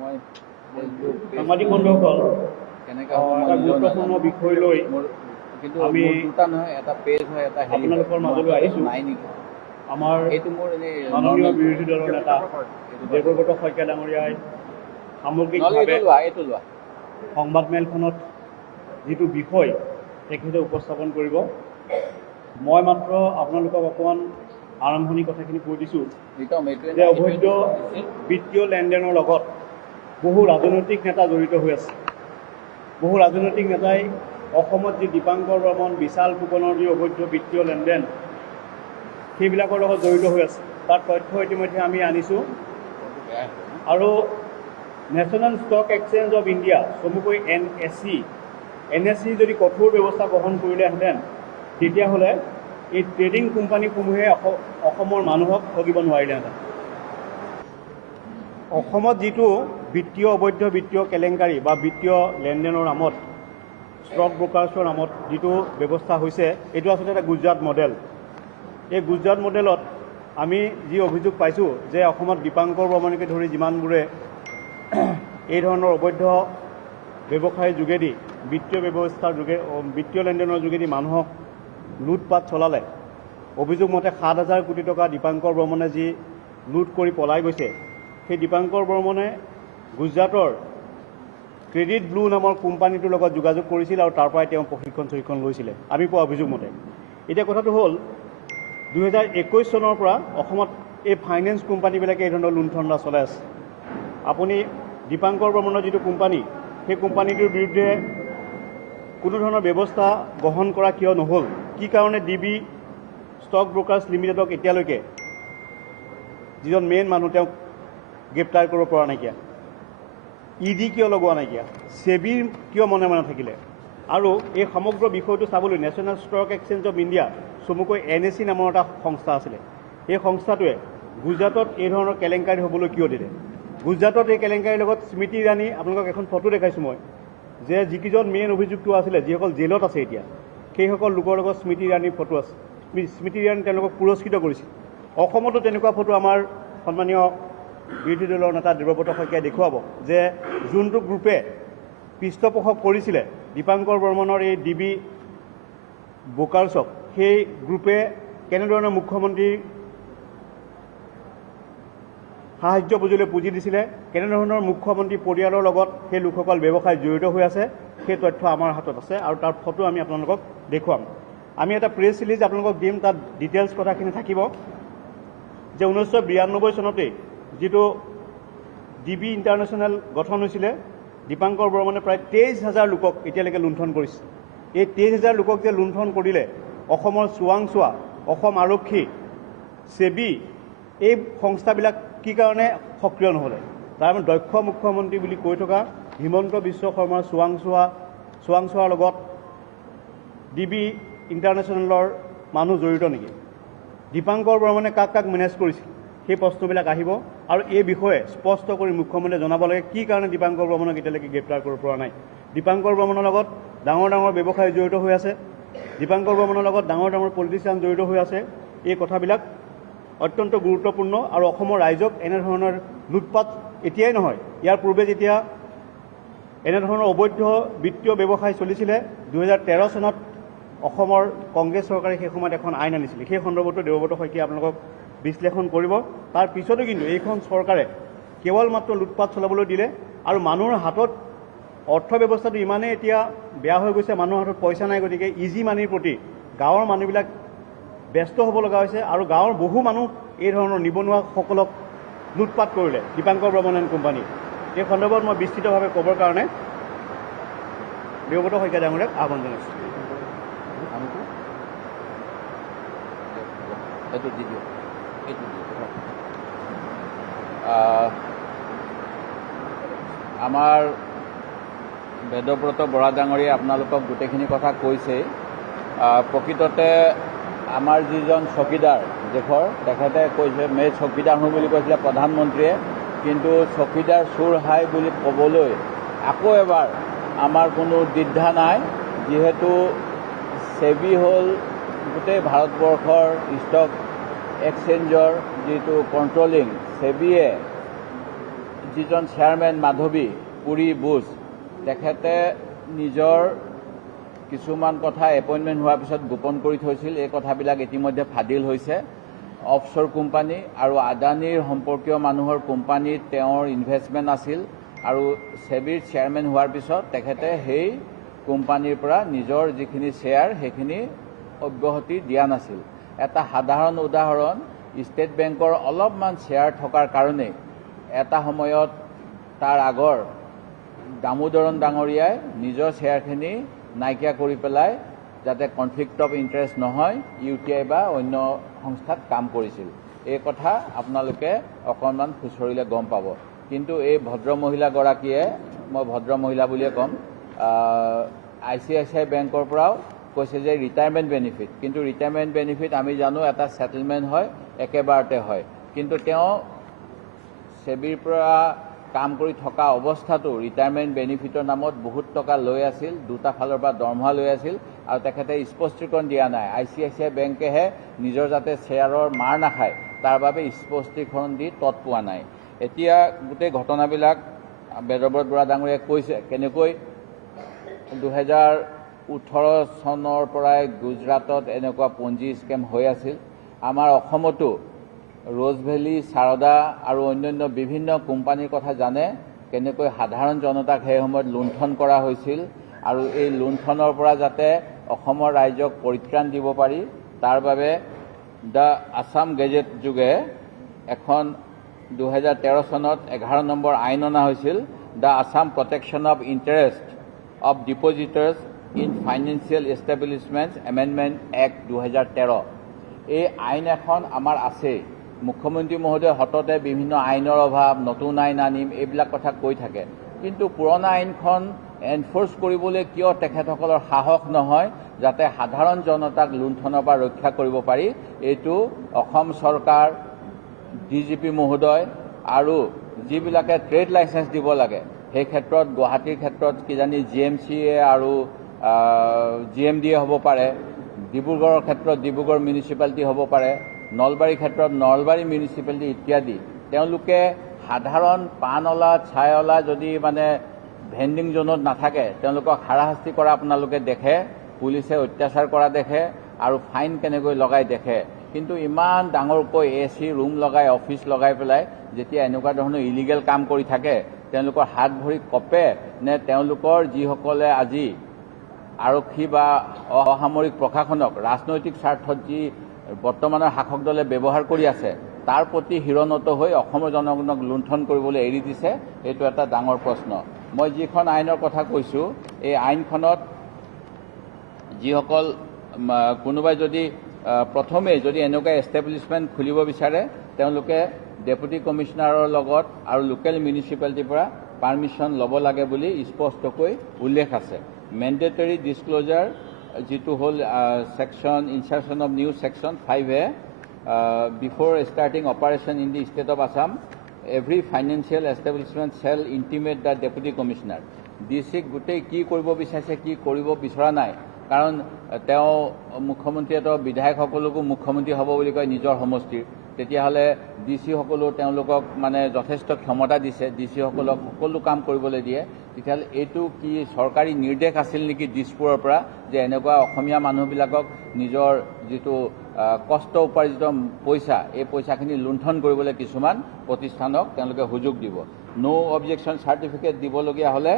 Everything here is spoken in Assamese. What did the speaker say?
মই সাংবাদিক বন্ধুসকল কেনেকৈ এটা গুৰুত্বপূৰ্ণ বিষয় লৈ কিন্তু আমি দুটা নহয়, এটা পেজ হয়, এটা আপোনালোকৰ মাজলৈ আহিছোঁ। নাই নেকি? আমাৰ এইটো মোৰ এনেই মাননীয় বিৰোধী দলৰ নেতা দেৱব্ৰত শইকীয়া ডাঙৰীয়াই সামগ্ৰিকভাৱে এইটো লোৱা সংবাদমেলখনত যিটো বিষয় তেখেতে উপস্থাপন কৰিব, মই মাত্ৰ আপোনালোকক অকণমান আৰম্ভণি কথাখিনি কৈ দিছোঁ যে অবৈধ বিত্তীয় লেনদেনৰ লগত বহু ৰাজনৈতিক নেতা জড়িত হৈ আছে। বহু ৰাজনৈতিক নেতাই অসমত যি দীপাংকৰ বৰ্মন, বিশাল ফুকনৰ যি অবৈধ বিত্তীয় লেনদেন সেইবিলাকৰ লগত জড়িত হৈ আছে। তাৰ তথ্য ইতিমধ্যে আমি আনিছোঁ আৰু national stock exchange of India, চমুকৈ NSE যদি কঠোৰ ব্যৱস্থা গ্ৰহণ কৰিলেহেঁতেন তেতিয়াহ'লে এই ট্ৰেডিং কোম্পানীসমূহে অসমৰ মানুহক ঠগিব নোৱাৰিলেহেঁতেন। অসমত যিটো অবৈধ বিত্তীয় কেলেংকাৰী বা বিত্তীয় লেনদেনৰ নামত ষ্টক ব্ৰকাৰ্ছৰ নামত যিটো ব্যৱস্থা হৈছে, এইটো আচলতে এটা গুজৰাট মডেল। এই গুজৰাট মডেলত আমি যি অভিযোগ পাইছোঁ যে অসমত দীপাংকৰ বৰ্মনকে ধৰি যিমানবোৰে এই ধৰণৰ অবৈধ ব্যৱসায়ৰ যোগেদি বিত্তীয় ব্যৱস্থাৰ বিত্তীয় লেনদেনৰ যোগেদি মানুহক লুটপাট চলালে, অভিযোগ মতে 7,000 কোটি টকা দীপাংকৰ বৰ্মনে যি লুট কৰি পলাই গৈছে, সেই দীপাংকৰ বৰ্মনে গুজৰাটৰ ক্ৰেডিট ব্লু নামৰ কোম্পানীটোৰ লগত যোগাযোগ কৰিছিল আৰু তাৰ পৰাই তেওঁ প্ৰশিক্ষণ লৈছিলে, আমি পোৱা অভিযোগ মতে। এতিয়া কথাটো হ'ল 2021 চনৰ পৰা অসমত এই ফাইনেন্স কোম্পানীবিলাকে এই ধৰণৰ লুণ্ঠনদা চলাই আছে। আপুনি দীপাংকৰ বৰ্মনৰ যিটো কোম্পানী, সেই কোম্পানীটোৰ বিৰুদ্ধে কোনো ধৰণৰ ব্যৱস্থা গ্ৰহণ কৰা কিয় নহ'ল? কি কাৰণে DB ষ্টক ব্ৰকাৰ্ছ লিমিটেডক এতিয়ালৈকে যিজন মেইন মানুহ তেওঁক গ্ৰেপ্তাৰ কৰিব পৰা নাইকিয়া? ED কিয় লগোৱা নাইকিয়া? সেবিৰ কিয় মনে মনে থাকিলে? আৰু এই সমগ্ৰ বিষয়টো চাবলৈ national stock exchange of India, চমুকৈ NSE নামৰ এটা সংস্থা আছিলে, এই সংস্থাটোৱে গুজৰাটত এই ধৰণৰ কেলেংকাৰী হ'বলৈ কিয় দিলে? গুজৰাটত এই কেলেংকাৰীৰ লগত স্মৃতি ইৰাণী, আপোনালোকক এখন ফটো দেখাইছোঁ মই, যে যিকেইজন মেইন অভিযুক্ত আছিলে, যিসকল জেলত আছে এতিয়া, সেইসকল লোকৰ লগত স্মৃতি ইৰাণীৰ ফটো আছে। স্মৃতি ইৰাণী তেওঁলোকক পুৰস্কৃত কৰিছিল। অসমতো তেনেকুৱা ফটো আমাৰ সন্মানীয় বিৰোধী দলৰ নেতা দেৱব্ৰত শইকীয়াই দেখুৱাব যে যোনটো গ্ৰুপে পৃষ্ঠপোষক কৰিছিলে দীপাংকৰ বৰ্মনৰ এই DB ব্ৰকাৰ্ছক, সেই গ্ৰুপে কেনেধৰণে মুখ্যমন্ত্ৰীৰ সাহায্য বুজিলৈ পুঁজি দিছিলে, কেনেধৰণৰ মুখ্যমন্ত্ৰী পৰিয়ালৰ লগত সেই লোকসকল ব্যৱসায়ত জড়িত হৈ আছে, সেই তথ্য আমাৰ হাতত আছে আৰু তাৰ ফটো আমি আপোনালোকক দেখুৱাম। আমি এটা প্ৰেছ ৰিলিজ আপোনালোকক দিম, তাত ডিটেইলছ কথাখিনি থাকিব যে 1992 চনতেই যিটো DB ইণ্টাৰনেশ্যনেল গঠন হৈছিলে, দীপাংকৰ বৰ্মনে প্ৰায় 23,000 লোকক এতিয়ালৈকে লুণ্ঠন কৰিছে। এই 23,000 লোকক যে লুণ্ঠন কৰিলে, অসমৰ চোৱাংচোৱা, অসম আৰক্ষী, সেবি, এই সংস্থাবিলাক কি কাৰণে সক্ৰিয় নহ'লে? তাৰ মানে দক্ষ মুখ্যমন্ত্ৰী বুলি কৈ থকা হিমন্ত বিশ্ব শৰ্মাৰ চোৱাংচোৱাৰ লগত DB ইণ্টাৰনেশ্যনেলৰ মানুহ জড়িত নেকি? দীপাংকৰ বৰ্মনে কাক কাক মেনেজ কৰিছিল? সেই প্ৰশ্নবিলাক আহিব আৰু এই বিষয়ে স্পষ্ট কৰি মুখ্যমন্ত্ৰীয়ে জনাব লাগে কি কাৰণে দীপাংকৰ বৰ্মনক এতিয়ালৈকে গ্ৰেপ্তাৰ কৰিব পৰা নাই। দীপাংকৰ বৰ্মনৰ লগত ডাঙৰ ডাঙৰ ব্যৱসায়ী জড়িত হৈ আছে, দীপাংকৰ বৰ্মনৰ লগত ডাঙৰ ডাঙৰ পলিটিচিয়ান জড়িত হৈ আছে। এই কথাবিলাক অত্যন্ত গুৰুত্বপূৰ্ণ আৰু অসমৰ ৰাইজক এনেধৰণৰ লুটপাট এতিয়াই নহয়, ইয়াৰ পূৰ্বে যেতিয়া এনেধৰণৰ অবৈধ বিত্তীয় ব্যৱসায় চলিছিলে 2013 চনত অসমৰ কংগ্ৰেছ চৰকাৰে সেই সময়ত এখন আইন আনিছিলে, সেই সন্দৰ্ভতো দেৱব্ৰত শইকীয়াই আপোনালোকক বিশ্লেষণ কৰিব। তাৰ পিছতো কিন্তু এইখন চৰকাৰে কেৱল মাত্ৰ লুটপাট চলাবলৈ দিলে আৰু মানুহৰ হাতত অৰ্থ ব্যৱস্থাটো ইমানেই এতিয়া বেয়া হৈ গৈছে, মানুহৰ হাতত পইচা নাই, গতিকে ইজি মানিৰ প্ৰতি গাঁৱৰ মানুহবিলাক ব্যস্ত হ'ব লগা হৈছে আৰু গাঁৱৰ বহু মানুহ এই ধৰণৰ নিবনুৱাসকলক লুটপাট কৰিলে দীপাংকৰ বৰ্মন এণ্ড কোম্পানী। এই সন্দৰ্ভত মই বিস্তৃতভাৱে ক'বৰ কাৰণে দেৱব্ৰত শইকীয়া ডাঙৰীয়াক আহ্বান জনাইছোঁ। আমাৰ বেদব্ৰত বৰা ডাঙৰীয়াই আপোনালোকক গোটেইখিনি কথা কৈছে। প্ৰকৃততে আমাৰ যিজন চকীদাৰ দেশৰ, তেখেতে কৈছে মে চকীদাৰ হওঁ বুলি কৈছিলে প্ৰধানমন্ত্ৰীয়ে, কিন্তু চকীদাৰ চোৰ হাই বুলি ক'বলৈ আকৌ এবাৰ আমাৰ কোনো দ্বিধা নাই, যিহেতু সেবি হ'ল গোটেই ভাৰতবৰ্ষৰ ষ্টক এক্সচেঞ্জৰ যিটো কণ্ট্ৰলিং, সেবিয়ে যিজন চেয়াৰমেন মাধৱী পুৰী বুজ তেখেতে নিজৰ কিছুমান কথা এপইণ্টমেণ্ট হোৱাৰ পিছত গোপন কৰি থৈছিল। এই কথাবিলাক ইতিমধ্যে ফাদিল হৈছে। অফশ্ব'ৰ কোম্পানী আৰু আদানীৰ সম্পৰ্কীয় মানুহৰ কোম্পানীত তেওঁৰ ইনভেষ্টমেণ্ট আছিল আৰু ছেবিৰ চেয়াৰমেন হোৱাৰ পিছত তেখেতে সেই কোম্পানীৰ পৰা নিজৰ যিখিনি শ্বেয়াৰ সেইখিনি অব্যাহতি দিয়া নাছিল। এটা সাধাৰণ উদাহৰণ, ষ্টেট বেংকৰ অলপমান শ্বেয়াৰ থকাৰ কাৰণে এটা সময়ত তাৰ আগৰ দামোদৰন ডাঙৰীয়াই নিজৰ শ্বেয়াৰখিনি নাইকিয়া কৰি পেলাই যাতে কনফ্লিক্ট অফ ইণ্টাৰেষ্ট নহয় UTI বা অন্য সংস্থাত কাম কৰিছিল। এই কথা আপোনালোকে অকণমান খুচৰিলে গম পাব। কিন্তু এই ভদ্ৰ মহিলাগৰাকীয়ে, মই ভদ্ৰ মহিলা বুলিয়ে ক'ম, ICICI বেংকৰ পৰাও কৈছে যে ৰিটায়াৰমেণ্ট বেনিফিট, কিন্তু ৰিটায়াৰমেণ্ট বেনিফিট আমি জানো এটা ছেটেলমেণ্ট হয়, একেবাৰতে হয়। কিন্তু তেওঁ ছেবিৰ পৰা কাম কৰি থকা অৱস্থাতো ৰিটায়াৰমেণ্ট বেনিফিটৰ নামত বহুত টকা লৈ আছিল, দুটা ফালৰ পৰা দৰমহা লৈ আছিল আৰু তেখেতে স্পষ্টীকৰণ দিয়া নাই। ICICI বেংকেহে নিজৰ যাতে শ্বেয়াৰৰ মাৰ নাখায় তাৰ বাবে স্পষ্টীকৰণ দি তৎ পোৱা নাই। এতিয়া গোটেই ঘটনাবিলাক বেদব্ৰত বৰা ডাঙৰীয়াই কৈছে কেনেকৈ 2018 চনৰ পৰাই গুজৰাটত এনেকুৱা পঞ্জী স্কেম হৈ আছিল। আমাৰ অসমতো ৰ'জ ভেলী, সাৰদা আৰু অন্যান্য বিভিন্ন কোম্পানীৰ কথা জানে, কেনেকৈ সাধাৰণ জনতাক সেই সময়ত লুণ্ঠন কৰা হৈছিল আৰু এই লুণ্ঠনৰ পৰা যাতে অসমৰ ৰাইজক পৰিত্ৰাণ দিব পাৰি তাৰ বাবে দ্য আছাম গেজেট যোগে এখন 2013 চনত 11 নম্বৰ আইন অনা হৈছিল, the Assam protection of interest of depositors in financial establishments amendment act 2013। এই আইন এখন আমাৰ আছেই। মুখ্যমন্ত্ৰী মহোদয় সততে বিভিন্ন আইনৰ অভাৱ, নতুন আইন আনিম এইবিলাক কথা কৈ থাকে, কিন্তু পুৰণা আইনখন এনফৰ্চ কৰিবলৈ কিয় তেখেতসকলৰ সাহস নহয় যাতে সাধাৰণ জনতাক লুণ্ঠনৰ পৰা ৰক্ষা কৰিব পাৰি। এইটো অসম চৰকাৰ, DGP মহোদয় আৰু যিবিলাকে ট্ৰেড লাইচেঞ্চ দিব লাগে সেই ক্ষেত্ৰত গুৱাহাটীৰ ক্ষেত্ৰত কিজানি GMCA আৰু GMDA হ'ব পাৰে, ডিব্ৰুগড়ৰ ক্ষেত্ৰত ডিব্ৰুগড় মিউনিচিপালিটি হ'ব পাৰে, নলবাৰীৰ ক্ষেত্ৰত নলবাৰী মিউনিচিপালিটি ইত্যাদি। তেওঁলোকে সাধাৰণ পাণঅলা, ছাইঅলা যদি মানে ভেণ্ডিং জোনত নাথাকে তেওঁলোকক হাৰাশাস্তি কৰা আপোনালোকে দেখে, পুলিচে অত্যাচাৰ কৰা দেখে আৰু ফাইন কেনেকৈ লগাই দেখে। কিন্তু ইমান ডাঙৰকৈ AC ৰুম লগাই, অফিচ লগাই পেলাই যেতিয়া এনেকুৱা ধৰণৰ ইলিগেল কাম কৰি থাকে তেওঁলোকৰ হাত ভৰি কঁপে নে তেওঁলোকৰ যিসকলে আজি আৰক্ষী বা অসামৰিক প্ৰশাসনক ৰাজনৈতিক স্বাৰ্থত যি বৰ্তমানৰ শাসক দলে ব্যৱহাৰ কৰি আছে তাৰ প্ৰতি হিৰণত হৈ অসমৰ জনগণক লুণ্ঠন কৰিবলৈ এৰি দিছে, এইটো এটা ডাঙৰ প্ৰশ্ন। মই যিখন আইনৰ কথা কৈছোঁ এই আইনখনত যিসকল কোনোবাই যদি প্ৰথমেই যদি এনেকুৱা এষ্টাব্লিছমেণ্ট খুলিব বিচাৰে তেওঁলোকে ডেপুটি কমিশ্যনাৰৰ লগত আৰু লোকেল মিউনিচিপালিটিৰ পৰা পাৰ্মিশ্যন ল'ব লাগে বুলি স্পষ্টকৈ উল্লেখ আছে। মেণ্ডেটৰী ডিছক্ল'জাৰ যিটো হ'ল section insertion of new section 5A, before starting operation in the state of Assam every financial establishment shall intimate the deputy commissioner. DCক গোটেই কি কৰিব বিচাৰিছে, কি কৰিব বিচৰা নাই, কাৰণ তেওঁ মুখ্যমন্ত্ৰীয়েতো বিধায়কসকলকো মুখ্যমন্ত্ৰী হ'ব বুলি কয় নিজৰ সমষ্টিৰ, তেতিয়াহ'লে DC সকলো তেওঁলোকক মানে যথেষ্ট ক্ষমতা দিছে, DC সকলক সকলো কাম কৰিবলৈ দিয়ে। তেতিয়াহ'লে এইটো কি চৰকাৰী নিৰ্দেশ আছিল নেকি দিছপুৰৰ পৰা যে এনেকুৱা অসমীয়া মানুহবিলাকক নিজৰ যিটো কষ্ট উপাৰ্জিত পইচা এই পইচাখিনি লুণ্ঠন কৰিবলৈ কিছুমান প্ৰতিষ্ঠানক তেওঁলোকে সুযোগ দিব। নো অবজেকশ্যন চাৰ্টিফিকেট দিবলগীয়া হ'লে